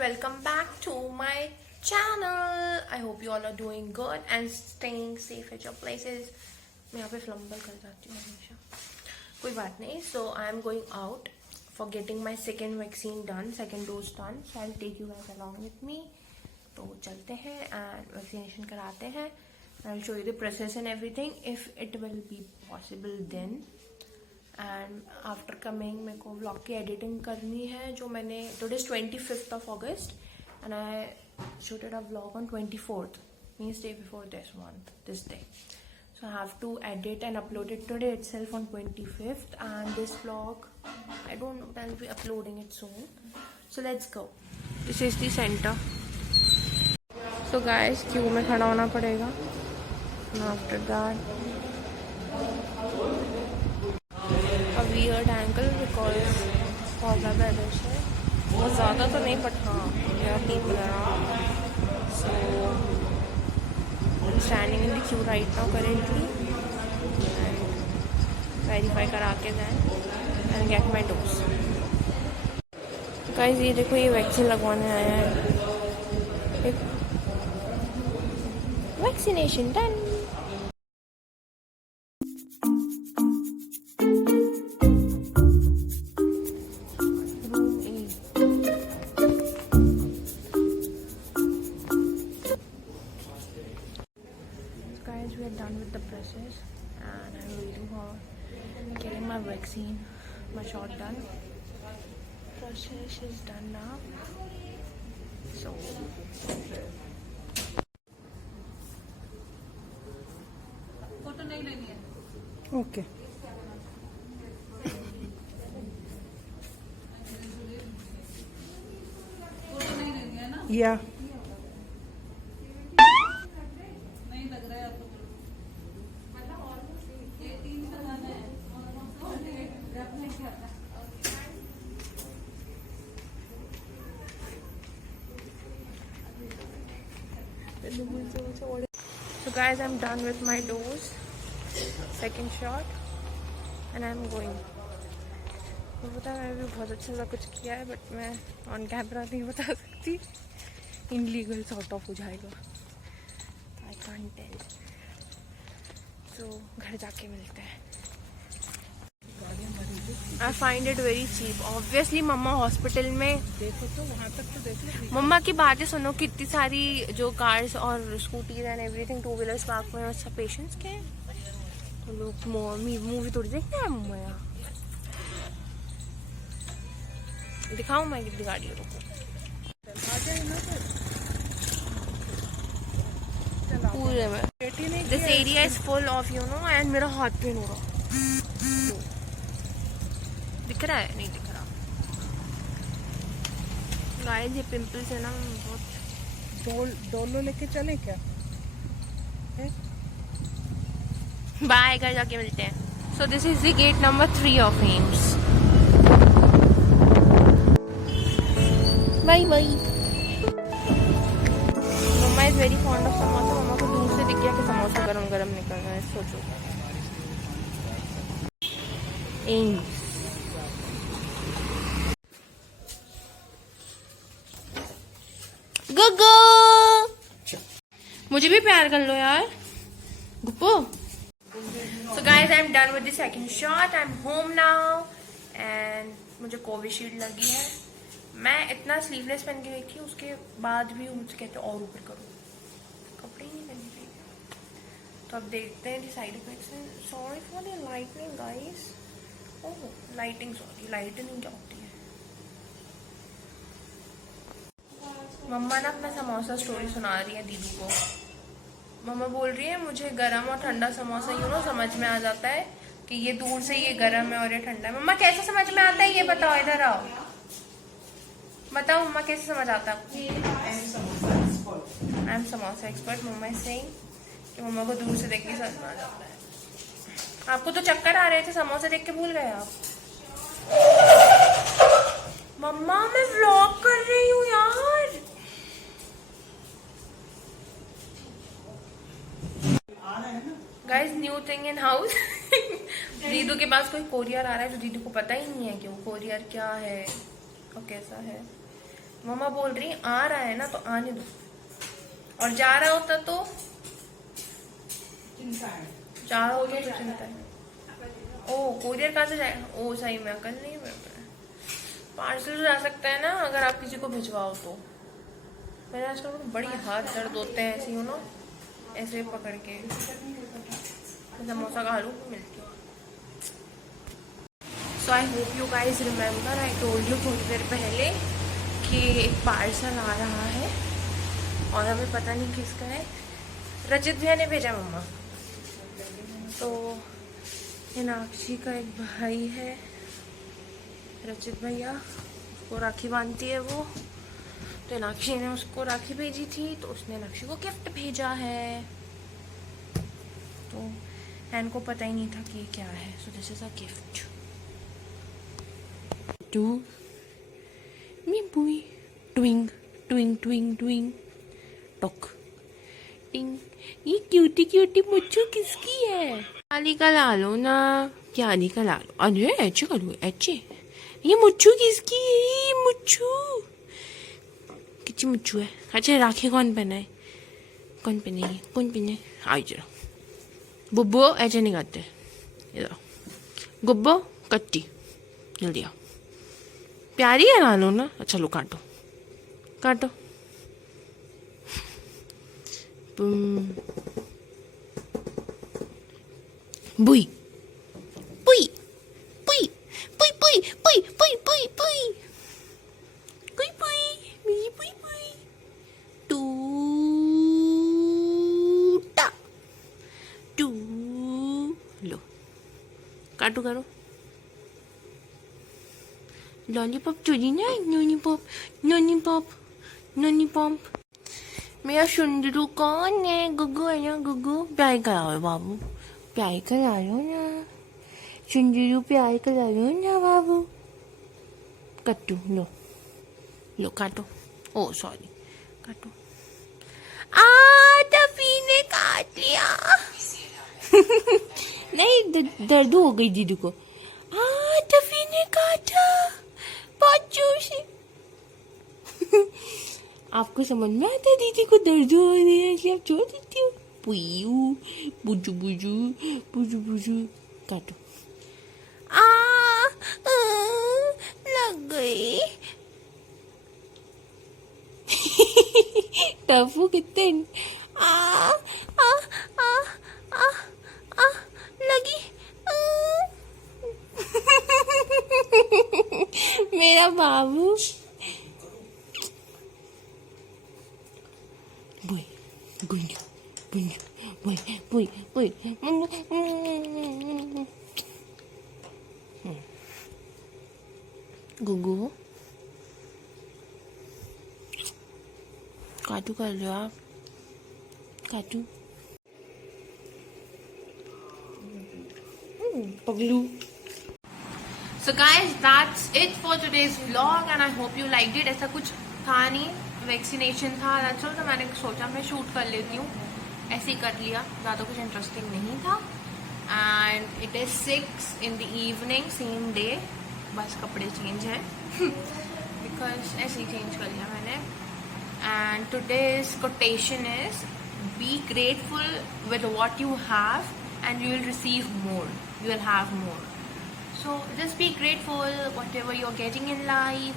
welcome back to my channel. I hope you all are doing good and staying safe at your places. मैं यहाँ पे फ्लम्बल कर जाती हूँ हमेशा, कोई बात नहीं. So I am going out for getting my second vaccine done, second dose done. So I'll take you guys along with me. तो चलते हैं and vaccination कराते हैं. I'll show you the process and everything if it will be possible then. And after coming मेरे को vlog की editing करनी है जो मैंने today is 25th of August and I shooted a vlog on 24th, means day before this day. So I have to edit and upload it today itself on 25th, and this vlog I don't know, I'll be uploading it soon. So let's go. This is the center. So guys, क्यों में खड़ा होना पड़ेगा. And after that a weird angle because fog है बहुत ज़्यादा तो नहीं, but हाँ there are people around. So I'm standing in the queue right now currently and verify करा के then and get my dose. Guys, ये देखो, ये वैक्सीन लगवाने आया है. Vaccination done. We are done with the process and I'm waiting for getting my vaccine, my shot done. Process is done now. So photo नहीं लेनी है. Okay. Photo नहीं लेनी है ना. Yeah. So guys, I'm done with my dose, second shot, and I'm going. मुझे पता है मैंने भी बहुत अच्छा सा कुछ किया है, बट मैं ऑन कैमरा नहीं बता सकती. इनलीगल सॉर्ट ऑफ हो जाएगा. I can't tell. तो घर जाके मिलते हैं. I find it very cheap. Obviously, मम्मा हॉस्पिटल में देखो तो वहाँ तक तो देख लो. मम्मा की बातें सुनो. कितनी सारी जो कार्स और scooties and everything, two wheelers park में. अच्छा पेशेंट्स के तो लोग मूवी थोड़ी देखते हैं मम्मा. यहाँ दिखाऊं मैं कितनी गाड़ियों को. पूरे में this area is full of you know, and मेरा हाथ पेन हो रहा. दिख रहा है? नहीं दिख रहा. गाइस, ये पिंपल्स है ना बहुत. डोलो लेके चले क्या? बाय, घर जाके मिलते हैं. So this is the gate number 3 of AIIMS. Bye bye. Mamma is very fond of samosa. मम्मा को दूर से दिख गया कि समोसा गरम गरम निकल रहा है. सोचो. एम्स. मुझे भी प्यार कर लो यार गुप्पो. So guys, I'm done with the second shot. I'm home now and मुझे कोविशील्ड लगी है. मैं इतना स्लीवलेस पहन के गई थी, उसके बाद भी मुझे कहते और ऊपर करो. कपड़े ही नहीं पहन रही. तो अब देखते हैं side effects. Sorry for the lightning guys. Oh lighting, sorry. Lightning क्या होती है? मम्मा ना अपना समोसा स्टोरी सुना रही है दीदी को. मम्मा बोल रही है मुझे गरम और ठंडा समोसा समझ में आ जाता है कि ये दूर से ये गरम है और ये ठंडा है. मम्मा कैसे समझ में आता है ये बताओ. इधर आओ, बताओ मम्मा कैसे समझ आता है. I am samosa expert. मम्मा इज सेइंग कि मम्मा को दूर से देख के समझ में आ जाता है. आपको तो चक्कर आ रहे थे, समोसा देख के भूल गए आप. मम्मा मैं व्लॉग कर रही हूँ यार. Guys, new thing in house. दीदू के पास कोई कोरियर आ रहा है जो दीदू को पता ही नहीं है कि वो कोरियर क्या है और कैसा है. मम्मा बोल रही आ रहा है ना तो आने दो, और जा रहा होता तो चिंता है। जा रहा होता तो चिंता है। ओ कोरियर कहाँ से जाएगा? ओ सही में कल नहीं, पार्सल जा सकता है ना अगर आप किसी को भिजवाओ तो। मेरे आजकल बड़ी हाथ दर्द होते हैं ऐसे, ना ऐसे पकड़ के समोसा खा लूँ मिलती हूँ। So I hope you guys remember I told you थोड़ी देर पहले कि एक पार्सल आ रहा है और हमें पता नहीं किसका है। रचित भैया ने भेजा मम्मा। तो मीनाक्षी का एक भाई है रचित भैया, उसको राखी बांधती है वो, तो मीनाक्षी ने उसको राखी भेजी थी तो उसने मीनाक्षी को गिफ्ट भेजा है। तो हैन को पता ही नहीं था कि ये क्या है। So this is a gift to me बुई ट्विंग ट्विंग ट्विंग ट्विंग टॉक टिंग। ये क्यूटी क्यूटी मुच्छू किसकी है? प्याली का ला लो ना, प्याली का ला लो। अरे ऐसे करो ऐसे। ये मुच्छू किसकी है? ये मुच्छू किची मुच्छू है। अच्छा राखी कौन पहनाए? कौन पहने? कौन पहने? आई जरा बुब्बो ऐसे नहीं करते। इधर गुब्बो कट्टी जल्दी आओ। प्यारी है ना लो ना। अच्छा लो काटो काटो। बुई पुई पुई पुई पुई पुई पुई पुई पुई पुई पुई मेरी पुई पुई टूटा टू। लो काटो करो। लॉलीपॉप चोरी ना, लॉलीपॉप लॉलीपॉप लॉलीपॉप। मेरा सुंदरू कौन है? गुग्गू है ना, गुग्गू प्यार कराओ बाबू, प्यार करा लो ना सुंदरू, प्यार करा लो ना बाबू। कट्टू लो लो काटो। ओ सॉरी काटो। टफी ने काट लिया। नहीं दर्द हो गई दीदी को। टफी ने काटा बहुत जोर से। आपको समझ में आता है दीदी को दर्द हो रही है इसलिए आप छोड़ देती हो। पुयू बुजू बुजू बुजू बुजू काटो। लग गई। टफू कितने लगी। मेरा बाबू बुई गुंजू गुंजू बुई बुई बुई। गुगू काटू कर लो आप काटू। पगलू। So guys, that's it for today's vlog and I hope you liked it. ऐसा कुछ था नहीं, वैक्सीनेशन था that's all, तो मैंने सोचा मैं शूट कर लेती हूँ, ऐसे ही कर लिया, ज़्यादा कुछ इंटरेस्टिंग नहीं था। And it is 6 in the evening, same day, बस कपड़े चेंज हैं बिकॉज ऐसे ही चेंज कर लिया मैंने। And today's quotation is be grateful with what you have and you will receive more, you will have more. So just be grateful whatever you're getting in life,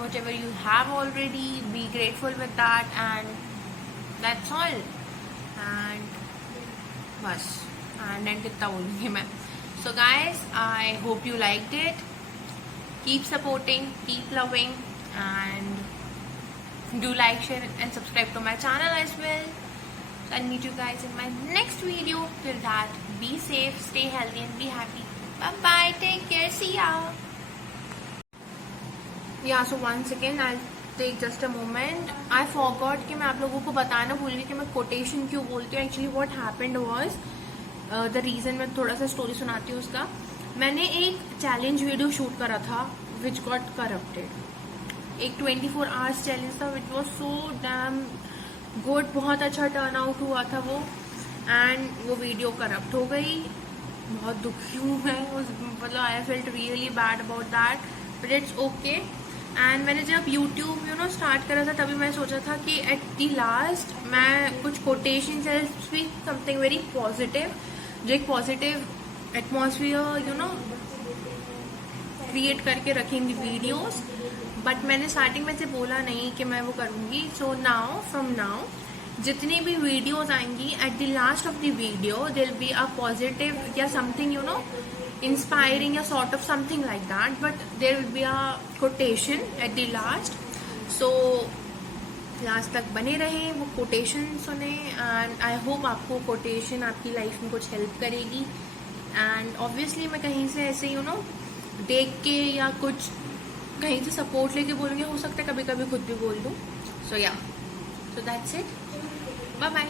whatever you have already, be grateful with that and that's all. And bas, and then कितना बोलूँगी मैं. So guys, I hope you liked it. Keep supporting, keep loving and do like, share and subscribe to my channel as well. So I'll meet you guys in my next video. Till that, be safe, stay healthy and be happy. Bye bye, take care, see ya. Yeah, so once again I'll take just a moment. I forgot कि मैं आप लोगों को बताना भूल गई कि मैं quotation क्यों बोलती हूँ. Actually what happened was the reason, मैं थोड़ा सा स्टोरी सुनाती हूँ उसका. मैंने एक चैलेंज वीडियो शूट करा था which got corrupted. एक 24 hours चैलेंज था which was so damn good, बहुत अच्छा टर्न आउट हुआ था वो, एंड वो वीडियो करप्ट हो गई. बहुत दुखी हूँ मैं, मतलब I felt really bad about that, but it's okay. And मैंने जब YouTube स्टार्ट करा था तभी मैं सोचा था कि एट द लास्ट मैं कुछ कोटेशन से स्पीक समथिंग वेरी पॉजिटिव, जो एक पॉजिटिव एटमॉस्फेयर क्रिएट करके रखेंगी वीडियोस, बट मैंने स्टार्टिंग में से बोला नहीं कि मैं वो करूँगी. सो नाउ फ्रॉम नाउ जितनी भी वीडियोस आएंगी at the last of the video there will be a positive या समथिंग inspiring या sort of something like that, but there will be a quotation at the last. So last तक बने रहें, वो quotation सुने and I hope आपको quotation आपकी life में कुछ हेल्प करेगी. एंड ऑब्वियसली मैं कहीं से ऐसे देख के या कुछ कहीं से सपोर्ट लेके बोलूँगी, हो सकता है कभी कभी खुद भी बोल दूँ. So yeah, so that's it. Bye bye.